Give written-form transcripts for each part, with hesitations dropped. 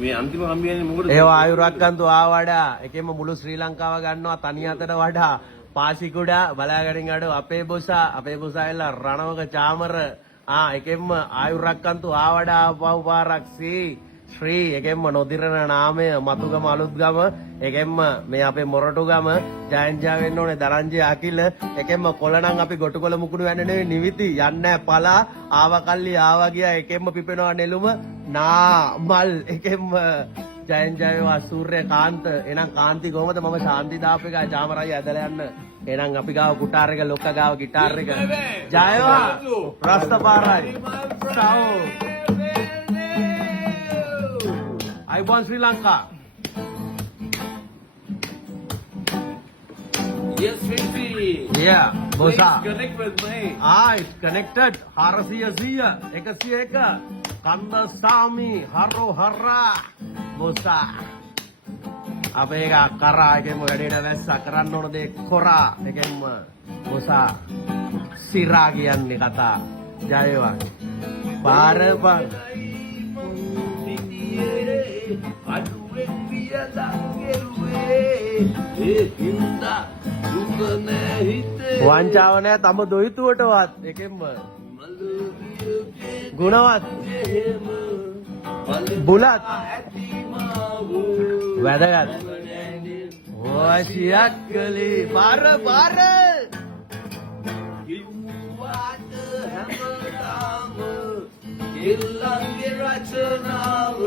මේ අන්තිම හම්බියන්නේ මොකටද? ඒ ආයුරක්කන්තු ආවඩා එකෙම මුළු ශ්‍රී ලංකාව ගන්නවා තනි අතට වඩා පාසිකුඩා බලාගරින් අඩ අපේ බොසා එල්ලා රණවක චාමර එකෙම ආයුරක්කන්තු ආවඩා පව්පාරක්සී ශ්‍රී එකෙම නොදිරණ නාමය මතුගම අලුත්ගම එකෙම මේ අපේ මොරටුගම ජයන්ජා වෙන්න ඕනේ දරංජය අකිල එකෙම කොළනම් අපි ගොටුකොළ මුකුණු වෙන්නේ නෙවෙයි නිවිති යන්නේ පලා ආවකල්ලි ආවා ගියා එකෙම පිපෙනවා නෙළුම නා මල් එකෙම ජයන්ජා සූර්යකාන්ත එහෙනම් කාන්ති කොහමද මම ශාන්ති දාපේක ජාමරයි ඇදලා යන්න එහෙනම් අපි ගාව කුටාර එක ලොක්ක ගාව ගිටාර එක ජයවා රස්තපාරයි සාවෝ I want Sri Lanka. Yes, Sri. Yeah, bosa. Please connect with me. It's connected. Harasiya, Ekasieka, Kandasami, Haro Hara, bosa. Apega kara ekema වැඩේට වැස්සා කරන්න ඕන දේ කොරා එකෙම bosa. සිරා කියන්නේ කතා. ජයවා. පාර අඩුවෙන් වියදම් ගෙරුවේ ඒ හින්දා දුක නැ හිතේ වංචාව නැහැ තම දොයිතුවටවත් එකෙම ගුණවත් බුලත් වැදගත් වාසියක් කලේ පාර කිව්වාට හැමදාම කෙල්ලන්ගේ රචනාව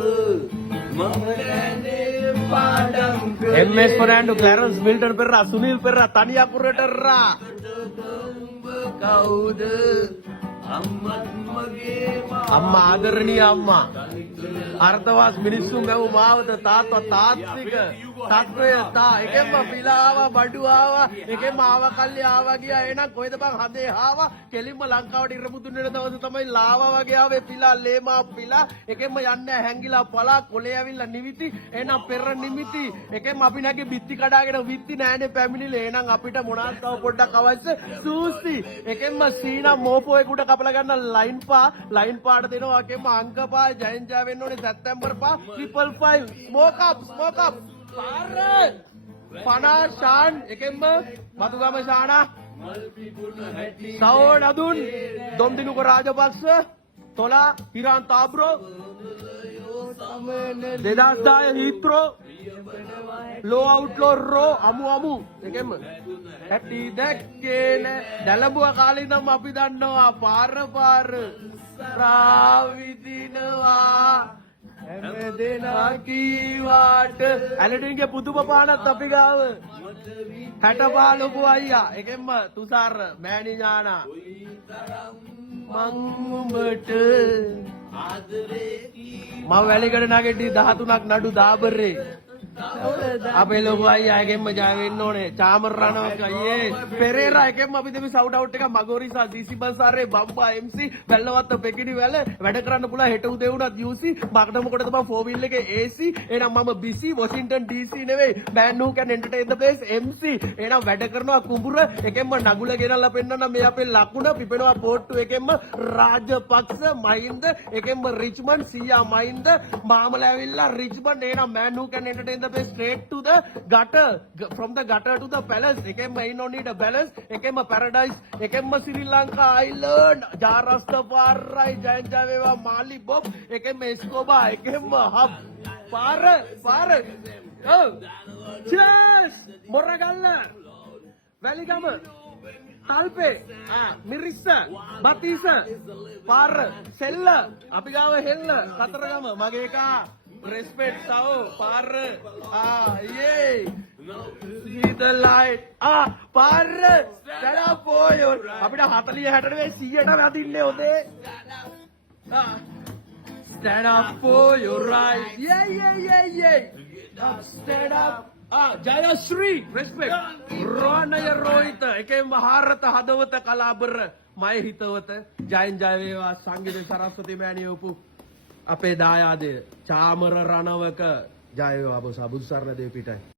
MS Fernando, Clarence Milton Perra, Sunil Perra, Tania Puraterra. Amma ආදරණීය අම්මා අර්ථවාස් මිනිස්සුන් ගව මාවත තාත්තා තාත්වික තත්වය තා එකෙන්ම පිලාව බඩු ආවා එකෙන්ම ආවා කල්ලි ආවා ගියා එහෙනම් කොහෙද බං හදේ ආවා කෙලින්ම ලංකාවට ඉරමුදුන් වෙන දවස් තමයි ලාවා වගේ ආවේ පිලා ලේමා පිලා එකෙන්ම යන්නේ හැංගිලා පලා කොලේ ඇවිල්ලා නිවිති එහෙනම් පෙර නිමිති එකෙන්ම අපි නැගේ බිත්ති කඩාගෙන විත්ති නෑනේ පැමිණිලේ එහෙනම් අපිට මොනවාද තව පොඩ්ඩක් අවශ්‍ය සූසි එකෙන්ම සීනා මෝපෝේකට කපලා ගන්න ලයින් පාට දෙනවා එකෙන්ම අංක පා ජයන්ජා වෙන්න ඕනේ සැප්තැම්බර් 555 ස්මෝක් අප් පාර පනා ෂාන් එකෙන්ම මතුගම ෂානා සවෝ නදුන් දොම්දිනුක රාජපක්ෂ තොලා හිරාන් තාබ්‍රෝ 2010 හීත්‍රෝ ලෝ අවුට්ලෝ රෝ අමු එකෙන්ම හැටි දැක්කේ නෑ දැලඹුව කාලේ ඉඳන් අපි දන්නවා පාර රාවිදිනවා හැම දෙනා කීවාට ඇලඩින්ගේ පුදුම පානත් අපි ගාව 65 ලොකු අයියා එකෙන්ම තුසාර මෑණි ඥානා මං උඹට ආදරේ මම වැලිකඩ නගෙටි 13ක් නඩු දාබරේ අපේ ලොකු අයියා එකෙන්ම ජය වෙන්න ඕනේ චාමර රණවක අයියේ පෙරේරා එකෙන්ම අපි දෙමි සවුට් අවුට් එක මගෝරිසා DC බන්සාරේ බම්බා MC වැල්ලවත්ත පෙකිනි වැල වැඩ කරන්න පුළුවන් හෙට උදේ උනත් UC මකට මොකටද බං 4 wheel එකේ AC එහෙනම් මම BC වොෂින්ටන් DC නෙවෙයි man who can entertain the place MC එහෙනම් වැඩ කරනවා කුඹුර එකෙන්ම නගුල ගෙනල්ලා පෙන්නන්න මේ අපේ ලකුණ පිපෙනවා පෝට්ටු එකෙන්ම රාජපක්ෂ මහින්ද එකෙන්ම රිච්මන්ඩ් සීයා මහින්ද මාමල ඇවිල්ලා රිච්මන්ඩ් එහෙනම් man who can entertain the place straight to the gutter from the gutter to the palace ekemma no need a balance ekemma paradise ekemma Sri Lanka island jarasthaparai jayanja wewa mali bob ekemma escoba ekemma hub para oh cheers moragalla waligama talpe mirissa batisa par sella අපි ගාව හෙල්ල කතරගම මගේ එකා respect sao par yeah see the light par stand up for your අපිට 40 60 නෙවෙයි 100ට රදින්නේ ඔතේ stand up for your right yeah stand up Jayashree respect Ronaya Rohita එකෙන් මහරත හදවත කලාබර මය හිතවත ජයන් ජය වේවා සංගීත සරස්වති මෑණිය උපු අපේ දායාදය චාමර රණවක ජය වේවා බොස බුදුසරණ දේව පිටයි